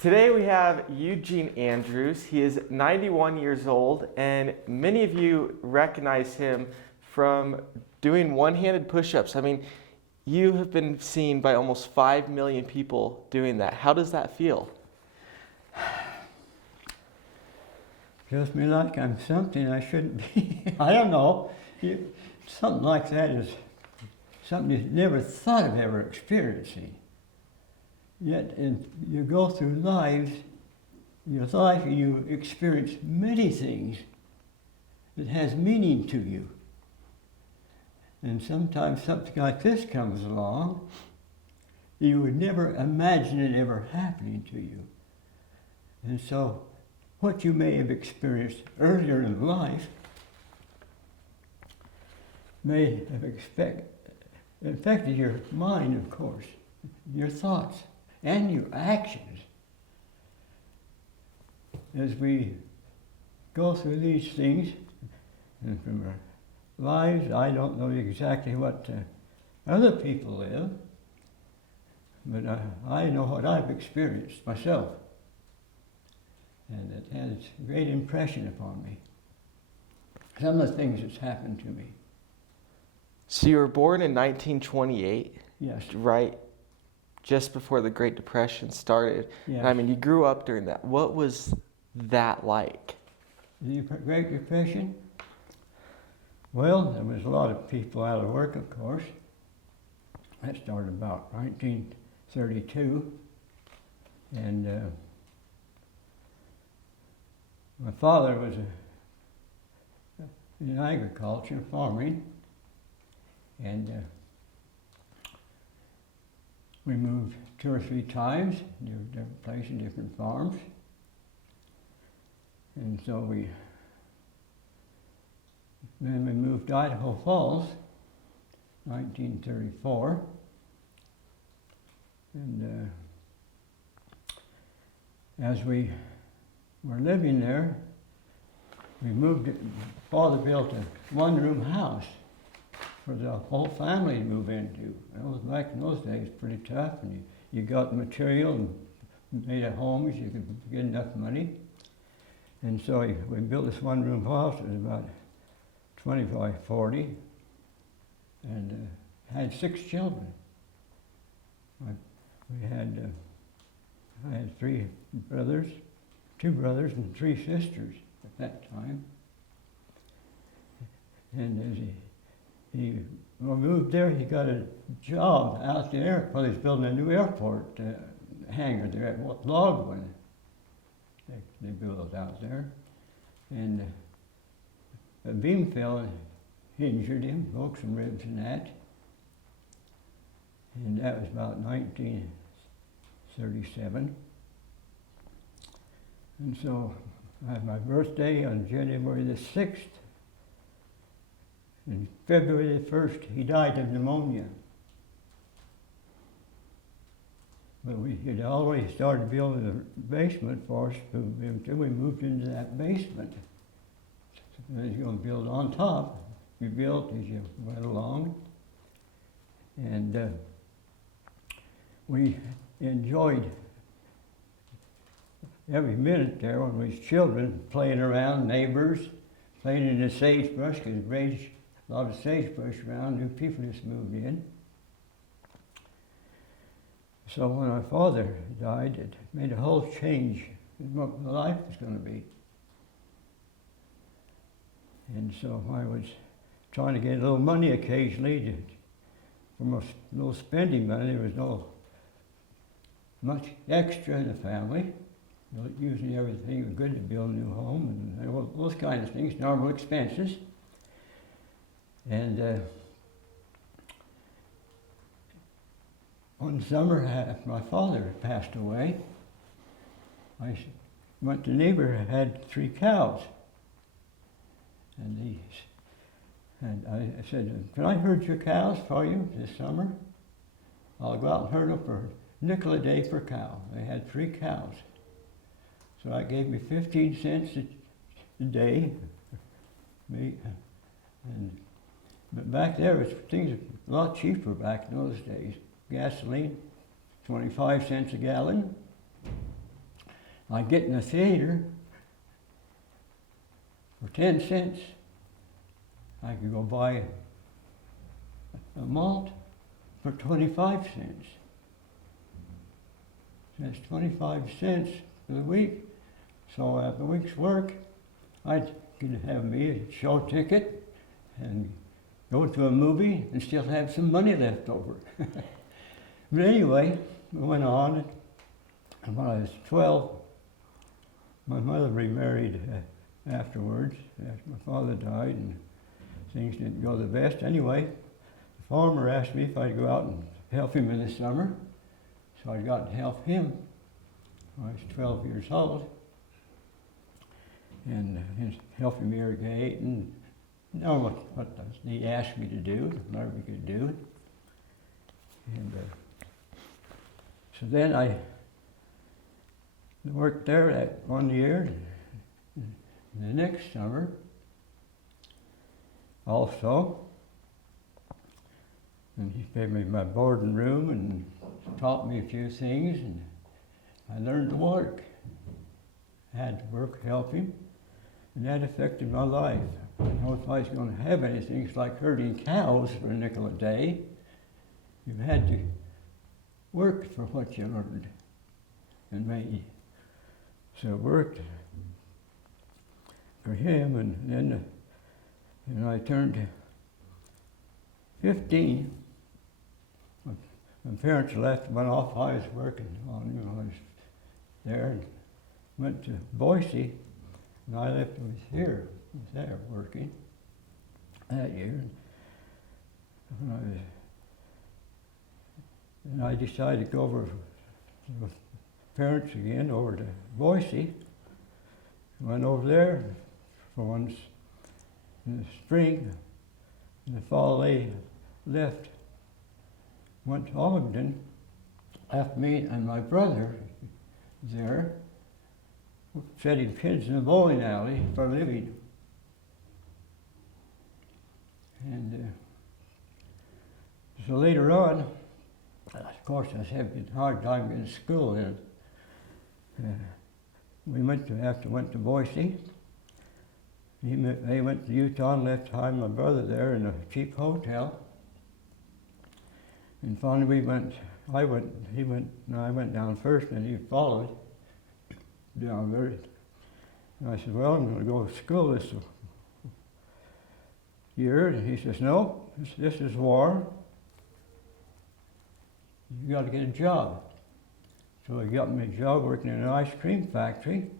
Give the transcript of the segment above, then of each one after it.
Today we have Eugene Andrews. He is 91 years old, and many of you recognize him from doing one-handed push-ups. I mean, you have been seen by almost 5 million people doing that. How does that feel? Feels me like I'm something I shouldn't be. I don't know. Something like that is something you never thought of ever experiencing. Yet you go through your life, and you experience many things that has meaning to you. And sometimes something like this comes along, you would never imagine it ever happening to you. And so what you may have experienced earlier in life may have affected your mind, of course, your thoughts, and your actions. As we go through these things, and from our lives, I don't know exactly what other people live, but I know what I've experienced myself. And it has a great impression upon me. Some of the things that's happened to me. So you were born in 1928, Yes. right? Just before the Great Depression started. Yes. And I mean, you grew up during that. What was that like? The Great Depression? Well, there was a lot of people out of work, of course. That started about 1932. And my father was in agriculture, farming, and we moved 2 or 3 times, different places, different farms. And so then we moved to Idaho Falls, 1934. And as we were living there, Father built a one-room house for the whole family to move into. Well, back in those days, pretty tough, and you got the material and made a home as you could get enough money. And so we built this one-room house. It was about 20 by 40, and had 6 children. I had 3 brothers, 2 brothers and 3 sisters at that time. And as he moved there, he got a job out there while he was building a new airport hangar there at Logwood. They built out there. And a beam fell and injured him, broke some ribs and that. And that was about 1937. And so I had my birthday on January the 6th. And February the 1st, he died of pneumonia. But we had already started building a basement for us until we moved into that basement. So as you're going to build on top, we built as you went along. And we enjoyed every minute there when we was children playing around, neighbors, playing in the sagebrush, because it raised a lot of sagebrush around, new people just moved in. So when my father died, it made a whole change in what my life was going to be. And so I was trying to get a little money occasionally from a little spending money. There was no much extra in the family. Usually everything was good to build a new home and all those kinds of things, normal expenses. And one summer after my father passed away, I went to the neighbor who had 3 cows. And I said, "Can I herd your cows for you this summer? I'll go out and herd them for a nickel a day per cow." They had 3 cows. So I gave me 15 cents a day. But back there, things were a lot cheaper back in those days. Gasoline, 25 cents a gallon. I get in the theater for 10 cents. I could go buy a malt for 25 cents. That's 25 cents for the week. So after the week's work, I could have me a show ticket and go to a movie and still have some money left over. But anyway, it went on, and when I was 12, my mother remarried afterwards, after my father died, and things didn't go the best. Anyway, the farmer asked me if I'd go out and help him in the summer, so I got to help him when I was 12 years old, and help him irrigate and know what he asked me to do, whatever we could do. And so then I worked there that 1 year. And the next summer, also, and he gave me my boarding room and taught me a few things, and I learned to work. I had to work, help him, and that affected my life. I know if I was going to have anything, it's like herding cows for a nickel a day. You had to work for what you earned and made. So I worked for him, and then when I turned 15, my parents left, went off. I was working on, I was there, and went to Boise, and I left. I was here. I was there working that year. And I decided to go over to my parents again, over to Boise. Went over there for once in the spring. In the fall, they left. Went to Ogden, left me and my brother there, setting kids in a bowling alley for a living. And so later on, of course, I was having a hard time getting to school. And we went to Boise. They went to Utah and left my brother there in a cheap hotel. And finally I went down first, and he followed down there. And I said, well, I'm going to go to school this year. And he says, no, this is war. You got to get a job. So he got me a job working in an ice cream factory.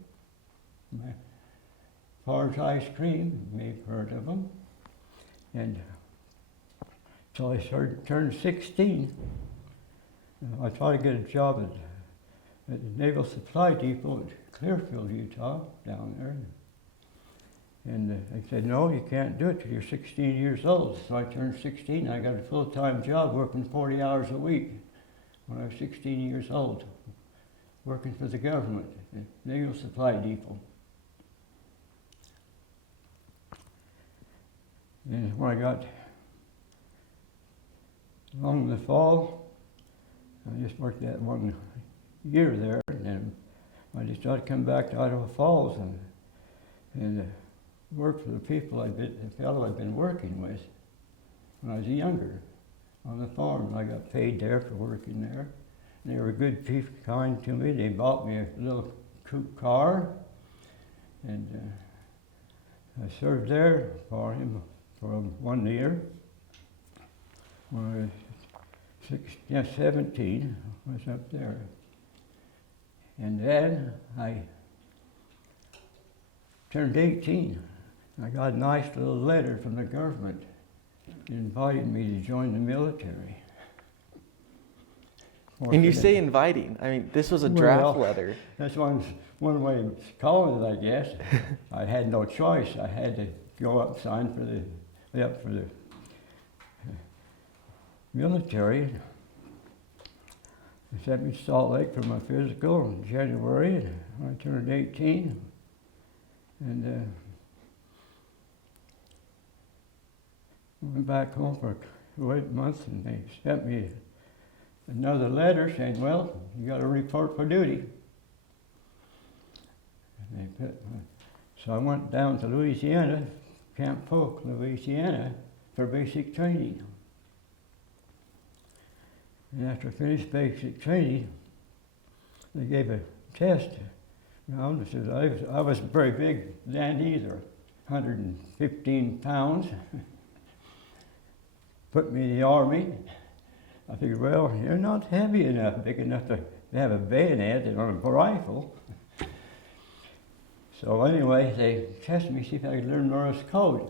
Fars Ice Cream, you may have heard of them. And so I turned 16. I tried to get a job at the Naval Supply Depot at Clearfield, Utah, down there. And they said, no, you can't do it till you're 16 years old. So I turned 16, I got a full-time job working 40 hours a week when I was 16 years old, working for the government at the Naval Supply Depot. And when I got along in the fall, I just worked that 1 year there, and then I decided to come back to Idaho Falls and work for the fellow I'd been working with when I was younger on the farm. I got paid there for working there. And they were good people, kind to me. They bought me a little coupe car, and I served there for him for 1 year. When I was 17, I was up there. And then I turned 18. I got a nice little letter from the government inviting me to join the military. And you say inviting. I mean, this was a draft letter. That's one way of calling it, I guess. I had no choice. I had to go up and sign for the military. They sent me to Salt Lake for my physical in January. I turned 18. And went back home for 8 months, and they sent me another letter saying, well, you got to report for duty. So I went down to Louisiana, Camp Polk, Louisiana, for basic training. And after I finished basic training, they gave a test round. I wasn't very big then either, 115 pounds. Put me in the Army. I figured, well, you're not heavy enough, big enough to have a bayonet and a rifle. So anyway, they tested me to see if I could learn Morse code.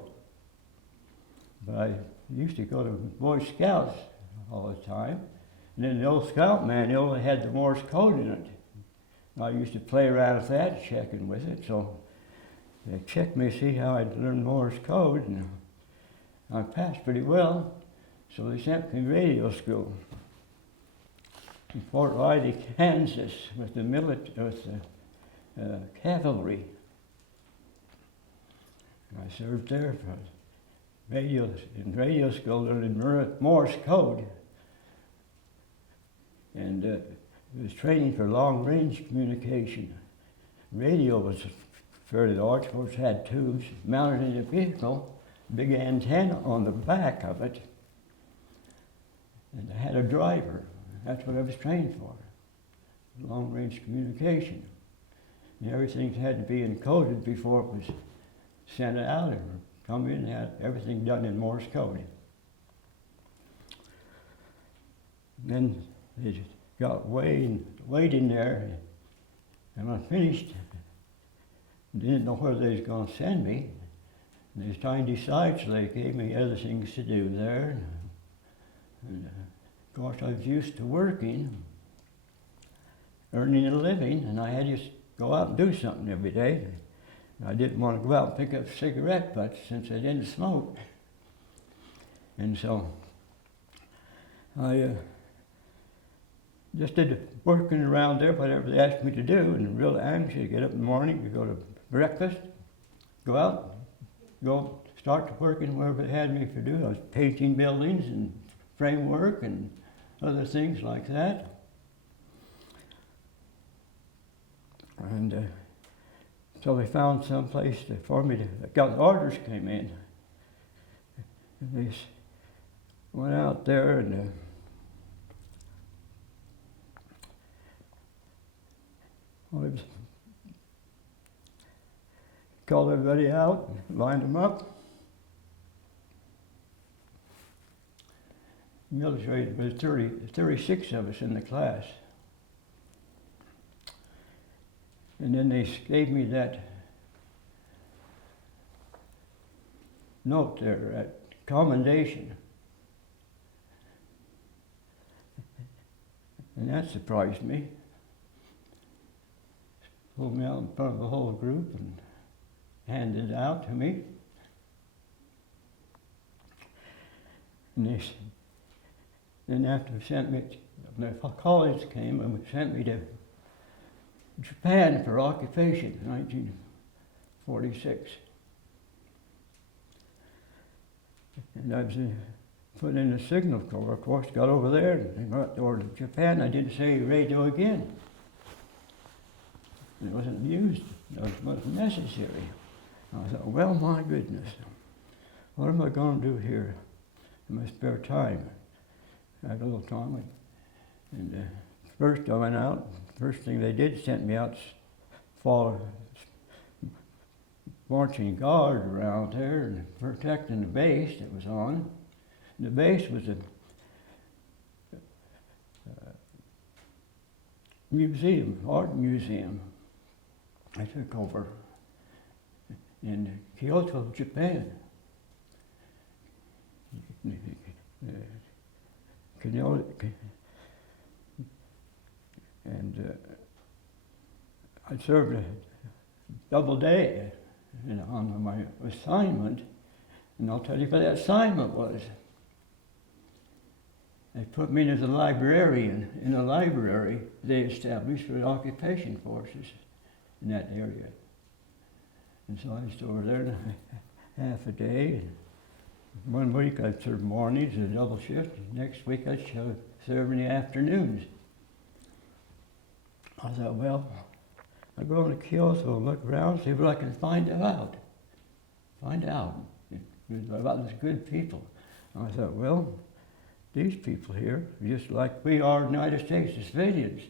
But I used to go to Boy Scouts all the time. And then the old Scout manual had the Morse code in it. And I used to play around with that, checking with it. So they checked me to see how I'd learned Morse code, and I passed pretty well. So they sent me to radio school in Fort Riley, Kansas, with the cavalry. I served there for in radio school, learning Morse code, and it was training for long-range communication. Radio was fairly large, of course, had tubes mounted in the vehicle, big antenna on the back of it, and I had a driver. That's what I was trained for, long-range communication. And everything had to be encoded before it was sent out or come in and had everything done in Morse code. Then they just got way in there, and when I finished, didn't know where they was going to send me. And they was trying to decide, so they gave me other things to do there. And of course, I was used to working, earning a living, and I had to just go out and do something every day. I didn't want to go out and pick up cigarette butts since I didn't smoke. And so I just did working around there, whatever they asked me to do, and real anxious to get up in the morning to go to breakfast, go out, go start working wherever they had me to do. I was painting buildings and framework and other things like that. And so they found some place for me to, got orders came in. And they went out there and called everybody out, lined them up. Military, there was 36 of us in the class. And then they gave me that note there, that commendation. And that surprised me. Pulled me out in front of the whole group and handed it out to me. And then after they sent me, the college came and sent me to Japan for occupation in 1946. And I was put in the Signal Corps, of course, got over there and got over to Japan. I didn't say radio again. It wasn't used, it wasn't necessary. I thought, well, my goodness, what am I going to do here in my spare time? I had a little time. And first I went out, first thing they did, sent me out for marching guard around there and protecting the base that was on. And the base was a museum, art museum. I took over in Kyoto, Japan. And I served a double day on my assignment, and I'll tell you what that assignment was. They put me in as a librarian in a library they established for the occupation forces in that area. And so I was over there half a day. One week I'd serve mornings, a double shift. Next week I'd serve in the afternoons. I thought, well, I go on the kiosk, I'll look around, see what I can find out. About these good people. And I thought, well, these people here, just like we are in the United States, the civilians,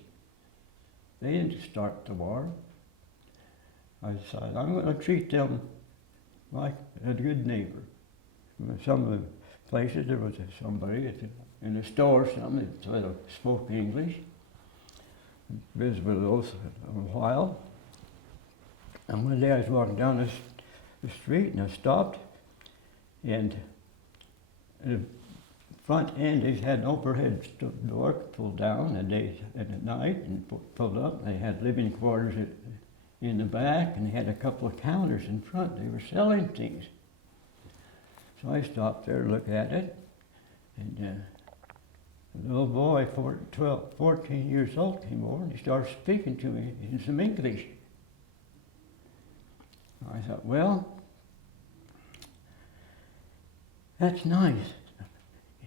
they didn't start the war. I decided I'm going to treat them like a good neighbor. Some of the places, there was somebody in the store or something that sort of spoke English. Visited with those a while. And one day I was walking down the street and I stopped, and the front end, they had an overhead door pulled down at night and pulled up. They had living quarters in the back, and they had a couple of counters in front. They were selling things. So I stopped there to look at it, and a little boy, 14 years old, came over and he started speaking to me in some English. I thought, well, that's nice.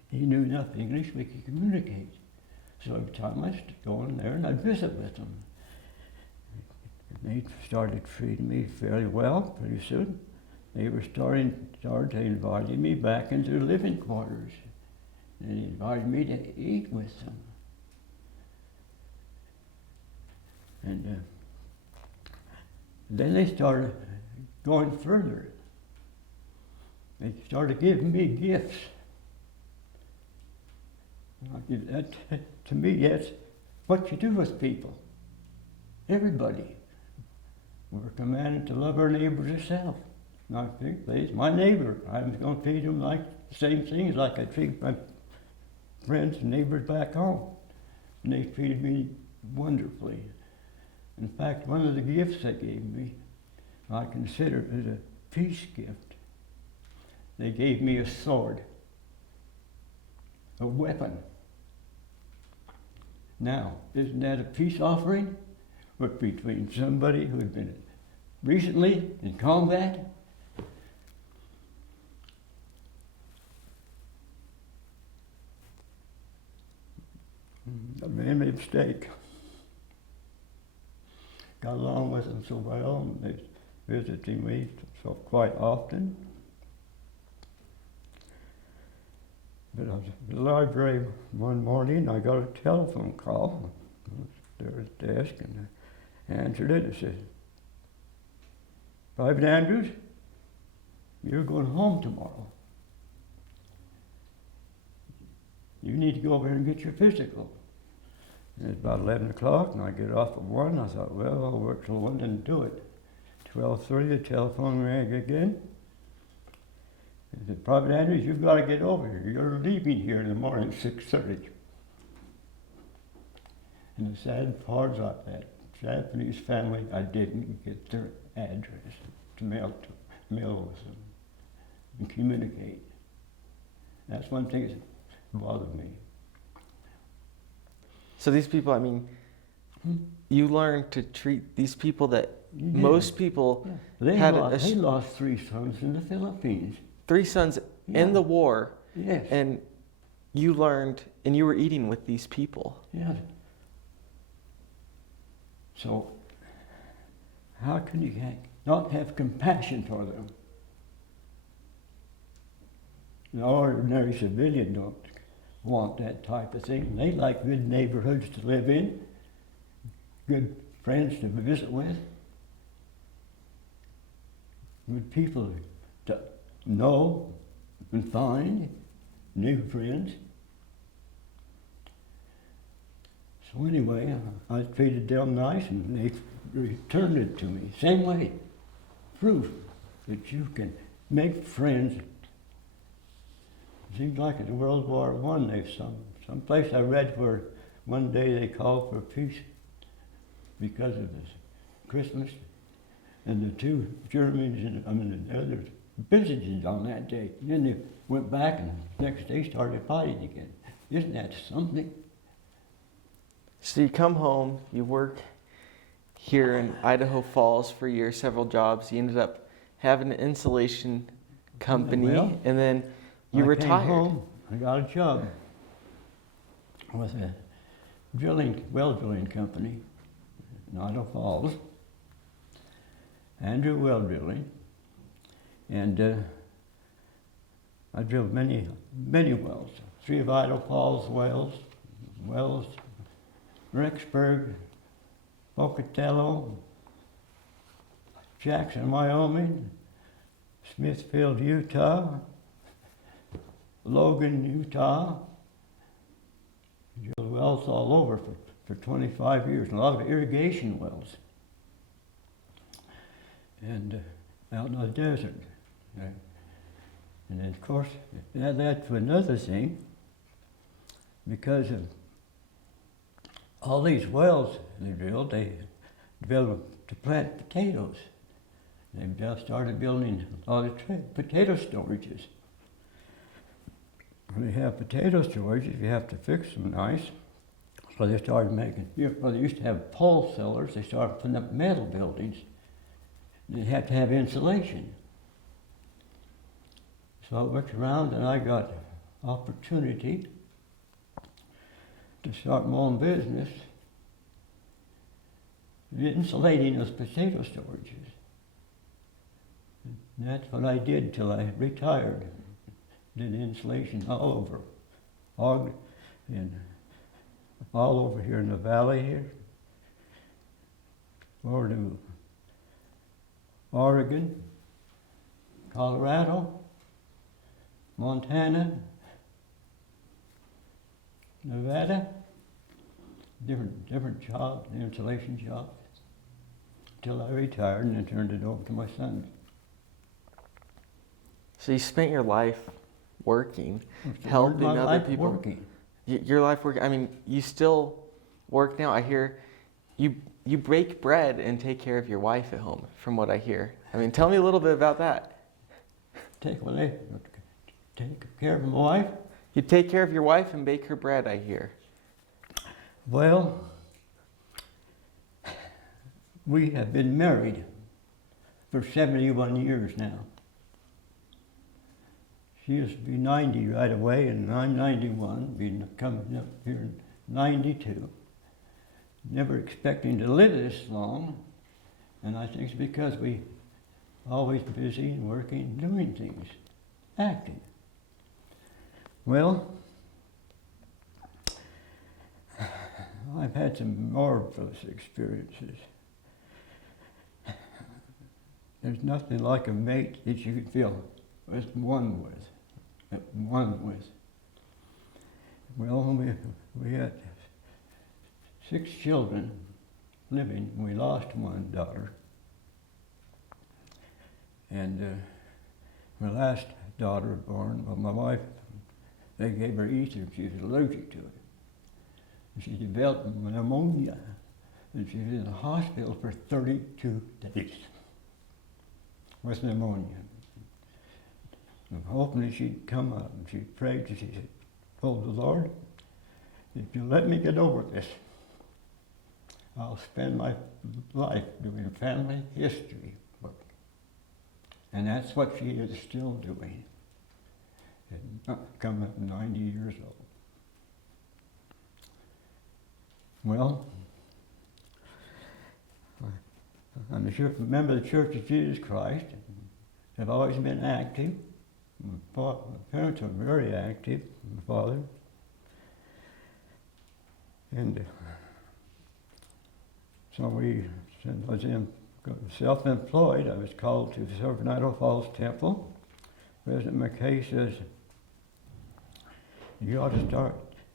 He knew enough English, we could communicate. So every time I'd go in there and I'd visit with them. They started treating me fairly well pretty soon. They were started inviting me back into their living quarters. And they invited me to eat with them. And then they started going further. They started giving me gifts. To me, that's what you do with people. Everybody. We're commanded to love our neighbors yourself. And I think, please, my neighbor, I'm going to treat them like the same things like I treat my friends and neighbors back home. And they treated me wonderfully. In fact, one of the gifts they gave me, I consider as a peace gift. They gave me a sword, a weapon. Now, isn't that a peace offering? But between somebody who had been recently in combat I made a mistake. Got along with them so well, and they visited me so quite often. But I was at the library one morning, I got a telephone call. I was there at the desk, and I answered it. It said, "Private Andrews, you're going home tomorrow. You need to go over here and get your physical." And it's about 11 o'clock, and I get off at 1. I thought, well, I'll work till 1 and do it. 12:30, the telephone rang again. I said, "Private Andrews, you've got to get over here. You're leaving here in the morning at 6:30. And the sad part is that Japanese family, I didn't get their address to mail with them and communicate. That's one thing that bothered me. So these people, I mean, you learn to treat these people that Yeah. most people They had lost 3 sons in the Philippines. 3 sons Yeah. in the war, Yes. and you learned, and you were eating with these people. Yeah. So, how can you not have compassion for them? The ordinary civilian don't want that type of thing. They like good neighborhoods to live in, good friends to visit with, good people to know and find, new friends. So anyway, I treated them nice, and they returned it to me. Same way. Proof that you can make friends. It seems like in World War I, there's some place I read where one day they called for peace because of this Christmas, and the 2 Germans and the others visited on that day. And then they went back, and the next day started fighting again. Isn't that something? So you come home, you work here in Idaho Falls for a year, several jobs. You ended up having an insulation company, Well, and then you retired. Came home, I got a job with a well drilling company in Idaho Falls. Andrew Well Drilling, and I drilled many wells. 3 of Idaho Falls wells, Rexburg, Pocatello, Jackson, Wyoming, Smithfield, Utah, Logan, Utah. Drilled wells all over for 25 years, a lot of irrigation wells. And out in the desert. And then, of course, add that to another thing, because of all these wells they drilled, they developed to plant potatoes. They just started building a lot of potato storages. When you have potato storages, you have to fix them nice. So they started making, well, they used to have pole cellars. They started putting up metal buildings. They had to have insulation. So I looked around and I got opportunity to start my own business insulating those potato storages. And that's what I did till I retired. Did insulation all over, and all over here in the valley here, over to Oregon, Colorado, Montana, Nevada, different jobs, insulation jobs, till I retired and then turned it over to my son. So you spent your life working, helping other people. Working. Your life working. I mean, you still work now. I hear you break bread and take care of your wife at home, from what I hear. I mean, tell me a little bit about that. Take care of my wife? You take care of your wife and bake her bread, I hear. Well, we have been married for 71 years now. She used to be 90 right away, and I'm 91, been coming up here in 92. Never expecting to live this long, and I think it's because we always busy and working, doing things, acting. Well, I've had some marvelous experiences. There's nothing like a mate that you can feel one with. Well, we had 6 children living. We lost one daughter. And my last daughter born, well, my wife, they gave her ether. She was allergic to it. And she developed pneumonia. And she was in the hospital for 32 days with pneumonia. And hoping that she'd come up. And she prayed, and she told the Lord, if you let me get over this, I'll spend my life doing family history work. And that's what she is still doing. And coming up 90 years old. Well, I'm a member of the Church of Jesus Christ. I've always been active. My parents were very active, my father. And so since I was self-employed, I was called to serve in Idaho Falls Temple. President McKay says,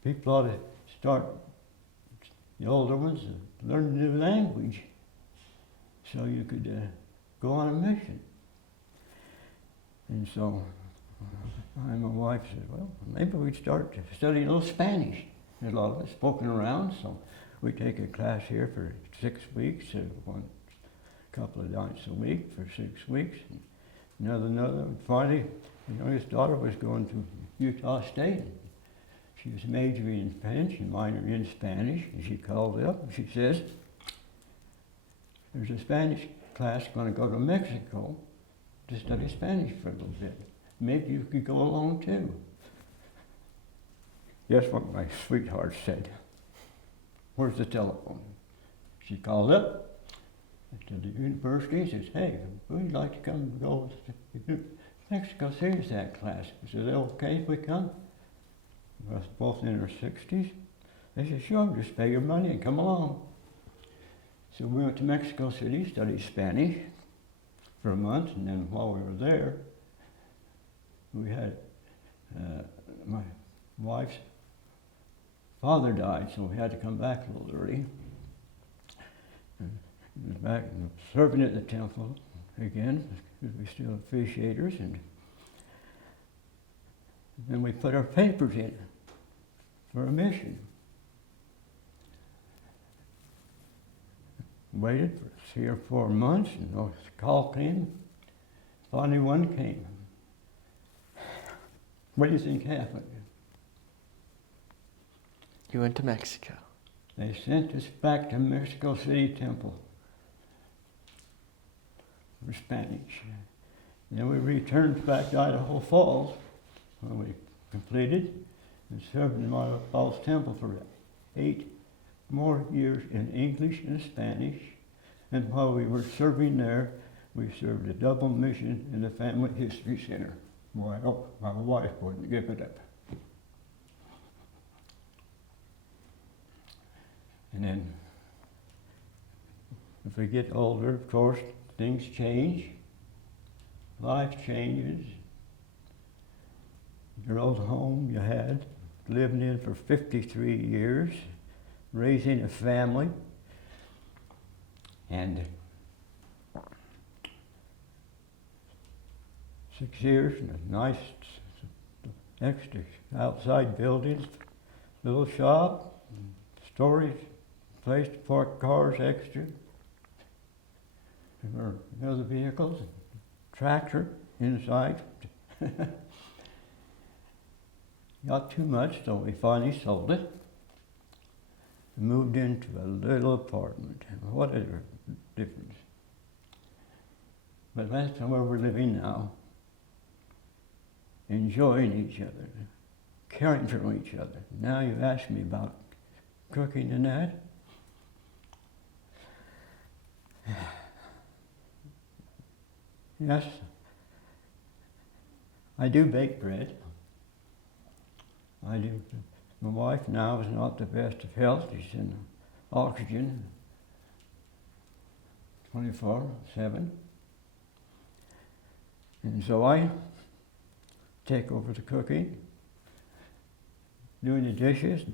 people ought to start, the older ones, learn a new language so you could go on a mission. And so I and my wife said, well, maybe we'd start studying a little Spanish. There's a lot of it spoken around, so we take a class here for 6 weeks, one couple of nights a week for 6 weeks. And another. Finally, the youngest daughter was going to Utah State. She was majoring in French and minoring in Spanish, and she called up and she says, there's a Spanish class going to go to Mexico to study Spanish for a little bit. Maybe you could go along too. Guess what my sweetheart said? Where's the telephone? She called up, to the university. He says, hey, we'd like to come go to Mexico City to that class. He says, is it okay if we come? We're both in our 60s. They said, sure, just pay your money and come along. So we went to Mexico City, studied Spanish for a month, and then while we were there, we had my wife's father died, so we had to come back a little early. And back and serving at the temple again, because we still officiators, and then we put our papers in for a mission. Waited for 3 or 4 months, and no call came. Finally, one came. What do you think happened? You went to Mexico. They sent us back to Mexico City Temple for Spanish. Then we returned back to Idaho Falls, where we completed and served in Idaho Falls Temple for 8 more years in English and Spanish. And while we were serving there, we served a double mission in the Family History Center. Well, my wife wouldn't give it up. And then, if we get older, of course, things change. Life changes. Your old home you had, living in for 53 years, raising a family, and 6 years in a nice extra outside buildings, little shop, storage, place to park cars extra, or other vehicles, tractor inside. Not too much, so we finally sold it and moved into a little apartment. What a difference. But that's where we're living now. Enjoying each other, caring for each other. Now you ask me about cooking and that. Yes, I do bake bread. I do. My wife now is not the best of health. She's in oxygen 24/7. And so I take over the cooking, doing the dishes,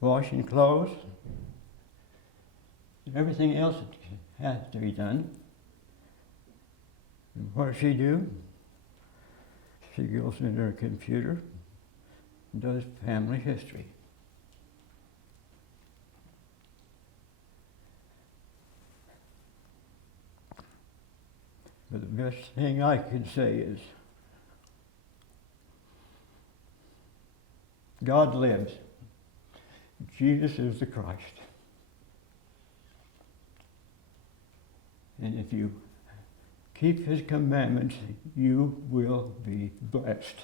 washing clothes, everything else that has to be done. And what does she do? She goes into her computer and does family history. But the best thing I can say is, God lives. Jesus is the Christ. And if you keep His commandments, you will be blessed.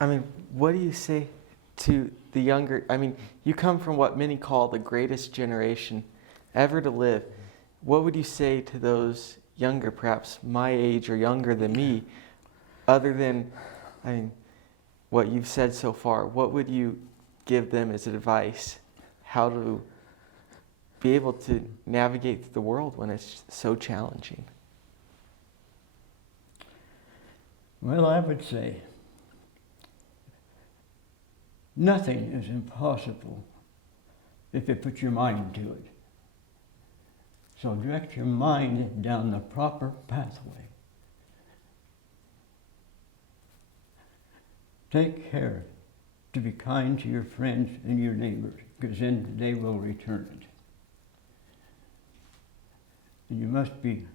I mean, what do you say to the younger? I mean, you come from what many call the greatest generation ever to live. What would you say to those younger, perhaps my age or younger than me, other than, I mean, what you've said so far? What would you give them as advice? How to be able to navigate through the world when it's so challenging? Well, I would say nothing is impossible if you put your mind to it. So direct your mind down the proper pathway. Take care to be kind to your friends and your neighbors, because then they will return it. And you must be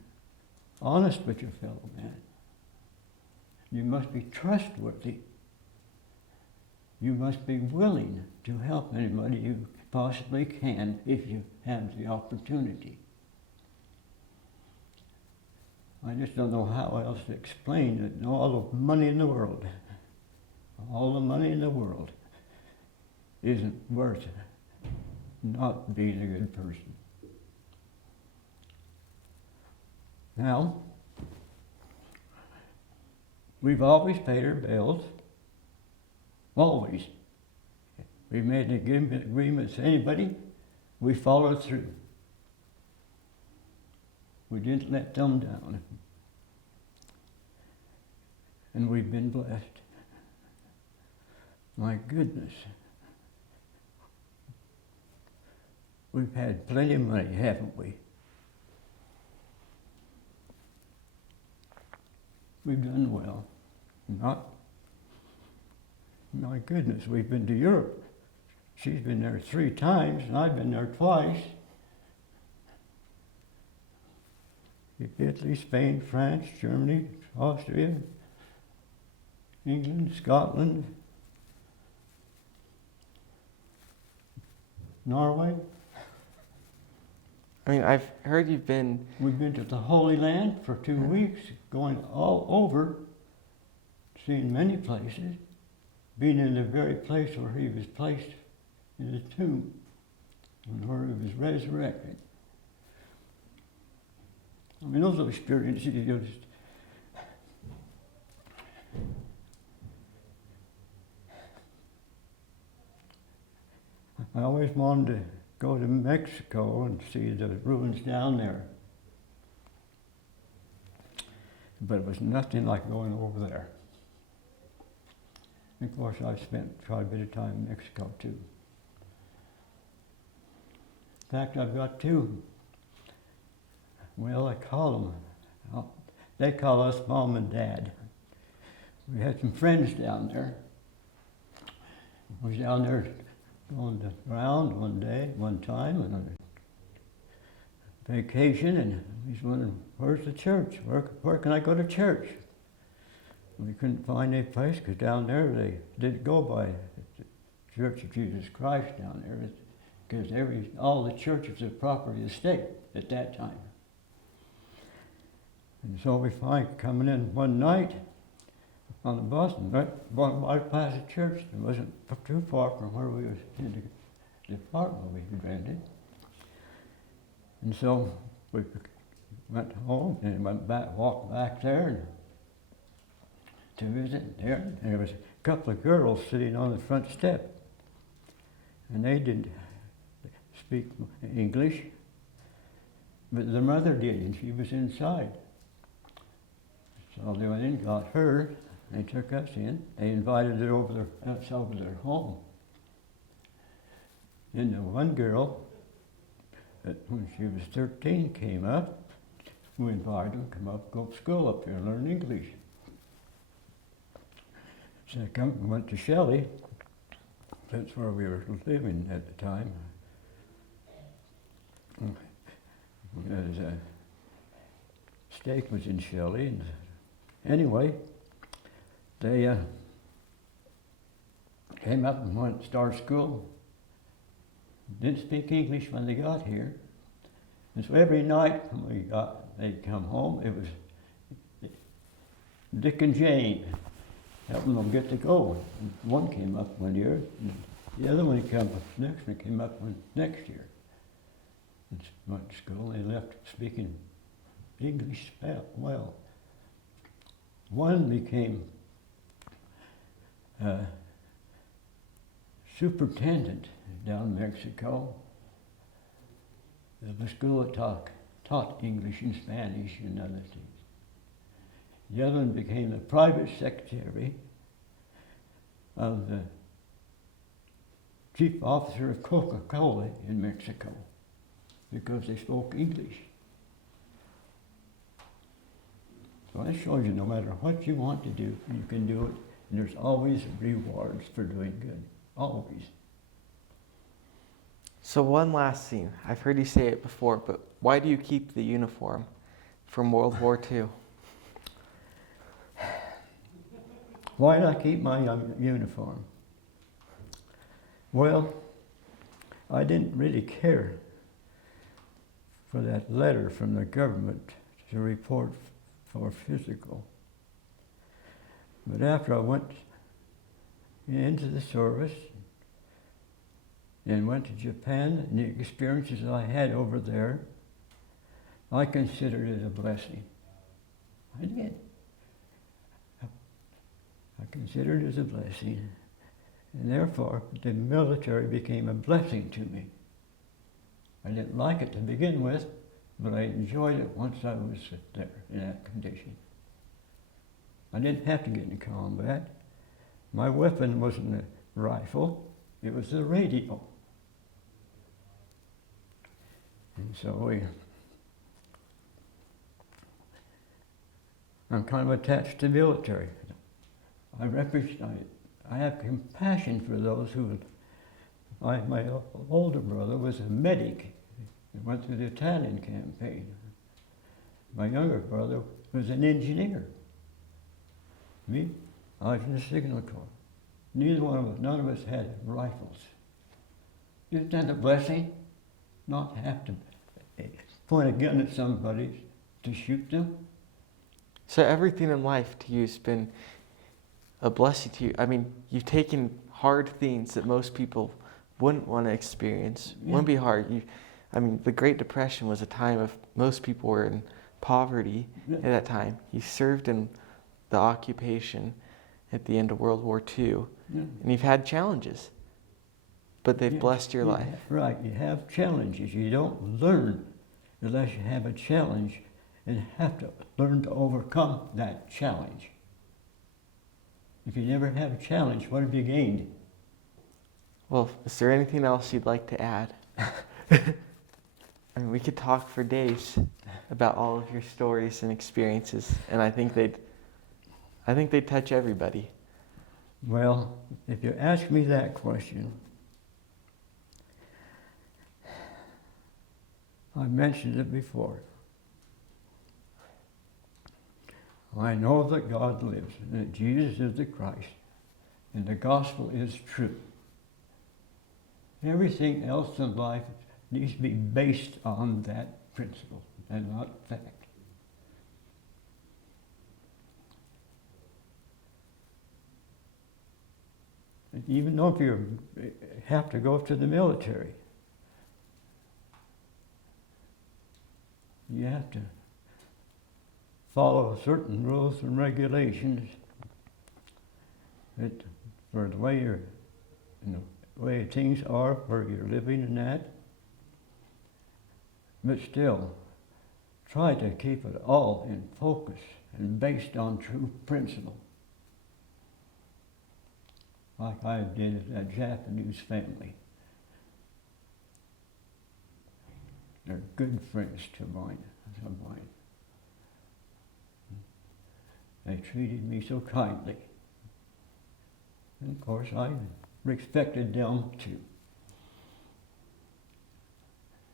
honest with your fellow man. You must be trustworthy. You must be willing to help anybody you possibly can if you have the opportunity. I just don't know how else to explain it. All the money in the world, isn't worth not being a good person. Now, we've always paid our bills. Always. We made an agreement with anybody, we followed through. We didn't let them down. And we've been blessed. My goodness. We've had plenty of money, haven't we? We've done well. My goodness, we've been to Europe. She's been there 3 times, and I've been there twice. Italy, Spain, France, Germany, Austria, England, Scotland, Norway. I mean, I've heard you've been... We've been to the Holy Land for 2 weeks, going all over, seeing many places, being in the very place where he was placed in the tomb and where he was resurrected. I mean, those experiences, you just... I always wanted to go to Mexico and see the ruins down there. But it was nothing like going over there. And of course, I've spent quite a bit of time in Mexico too. In fact, I've got 2. Well, they call us Mom and Dad. We had some friends down there. I was down there going around one time on a vacation, and he's wondering, where's the church? Where can I go to church? We couldn't find any place, because down there they didn't go by the Church of Jesus Christ down there, because all the churches are property of the state at that time. And so we find coming in one night on the bus and right past the church. It wasn't too far from where we was in the apartment we had rented. And so we went home and walked back there to visit there. And there was a couple of girls sitting on the front step. And they didn't speak English, but the mother did, and she was inside. So they went in, got her, they took us in. They invited us over their home. Then the one girl, when she was 13, came up. We invited her to come up, go to school up here and learn English. So I went to Shelley. That's where we were living at the time. Stake was in Shelley, and anyway, they came up and went to start school. Didn't speak English when they got here. And so every night when they'd come home, it was Dick and Jane helping them get to go. And one came up one year, and the other one next one came up next year. And went to school, they left speaking English well. One became superintendent down in Mexico. There was a school that taught English and Spanish and other things. The other one became the private secretary of the chief officer of Coca-Cola in Mexico because they spoke English. So that shows you no matter what you want to do, you can do it, and there's always rewards for doing good, always. So one last scene. I've heard you say it before, but why do you keep the uniform from World War II? Why did I keep my uniform? Well, I didn't really care for that letter from the government to report for physical. But after I went into the service, and went to Japan, and the experiences I had over there, I considered it a blessing. I did. I considered it as a blessing, and therefore the military became a blessing to me. I didn't like it to begin with, but I enjoyed it once I was there in that condition. I didn't have to get in combat. My weapon wasn't a rifle, it was a radio. And so I'm kind of attached to the military. I have compassion for those who, my older brother was a medic. He went through the Italian campaign. My younger brother was an engineer. Me, I was in the signal corps. None of us had rifles. Isn't that a blessing? Not have to point a gun at somebody to shoot them. So everything in life to you has been a blessing to you. I mean, you've taken hard things that most people wouldn't want to experience. Yeah. Wouldn't be hard. The Great Depression was a time of most people were in poverty at that time. You served in the occupation at the end of World War II, and you've had challenges, but they've blessed your life. Right, you have challenges. You don't learn unless you have a challenge and have to learn to overcome that challenge. If you never have a challenge, what have you gained? Well, is there anything else you'd like to add? We could talk for days about all of your stories and experiences, and I think they'd touch everybody. Well, if you ask me that question, I mentioned it before. I know that God lives, and that Jesus is the Christ, and the gospel is true. Everything else in life needs to be based on that principle and not fact. And even though if you have to go to the military, you have to follow certain rules and regulations for the way the way things are, where you're living and that. But still, try to keep it all in focus and based on true principle. Like I did at that Japanese family. They're good friends of mine. They treated me so kindly. And of course I respected them too.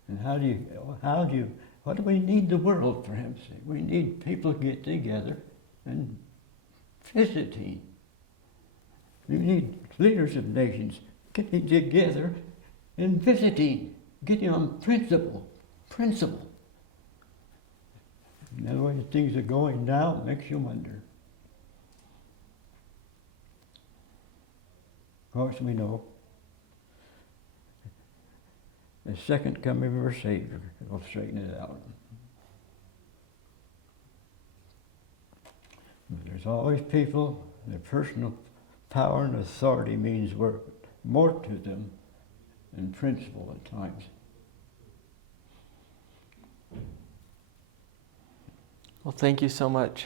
And what do we need the world for heaven's sake? We need people to get together and visiting. We need leaders of nations getting together and visiting, getting on principle. And the way things are going now, it makes you wonder. Of course, we know the second coming of our Savior will straighten it out. But there's always people, their personal power and authority means more to them than principle at times. Well, thank you so much,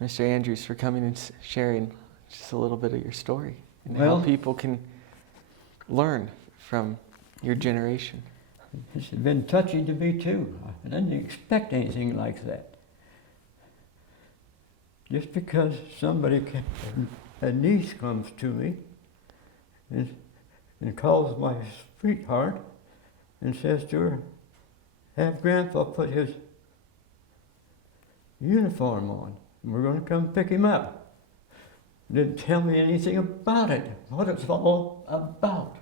Mr. Andrews, for coming and sharing just a little bit of your story and how people can learn from your generation. It's been touching to me too. I didn't expect anything like that. Just because a niece comes to me and calls my sweetheart and says to her, have Grandpa put his uniform on, and we're going to come pick him up. Didn't tell me anything about it, what it's all about.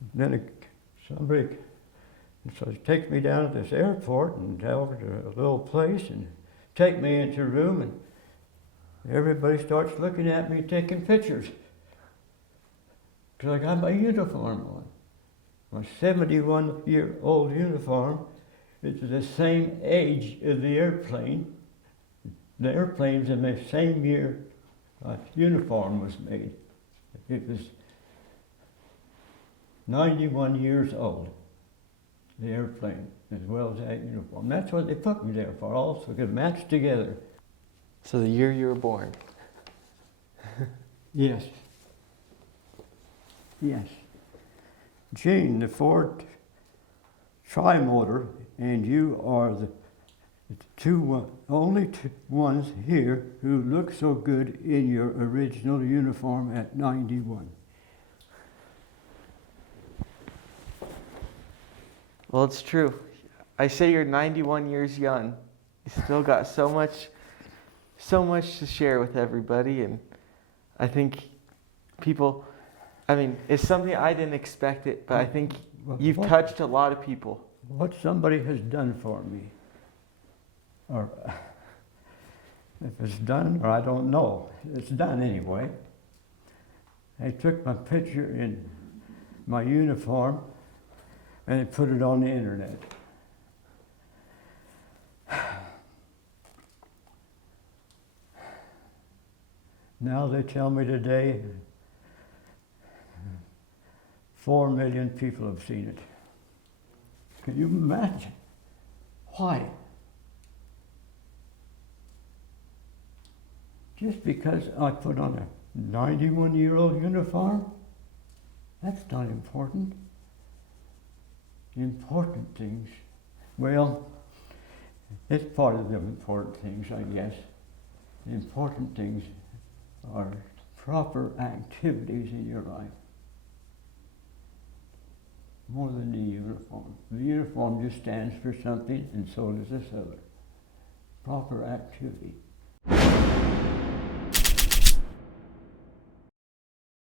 And then somebody takes me down to this airport and over to a little place and take me into a room, and everybody starts looking at me taking pictures. because I got my uniform on. My 71-year-old uniform is the same age as the airplane. The airplane's in the same year uniform was made. It was 91 years old, the airplane, as well as that uniform. That's what they put me there for, also, could match together. So the year you were born. Yes. Yes. Gene, the Ford Tri-Motor, and you are the only two ones here who look so good in your original uniform at 91. Well, it's true. I say you're 91 years young. You still got so much to share with everybody, and I think people, I mean, it's something I didn't expect it, but I think you've touched a lot of people. What somebody has done for me, or if it's done, or I don't know, it's done anyway. They took my picture in my uniform and they put it on the internet. Now they tell me today 4 million people have seen it. Can you imagine? Why? Just because I put on a 91-year-old uniform? That's not important. The important things, well, it's part of the important things, I guess. The important things are proper activities in your life, more than the uniform. The uniform just stands for something, and so does this other. Proper activity.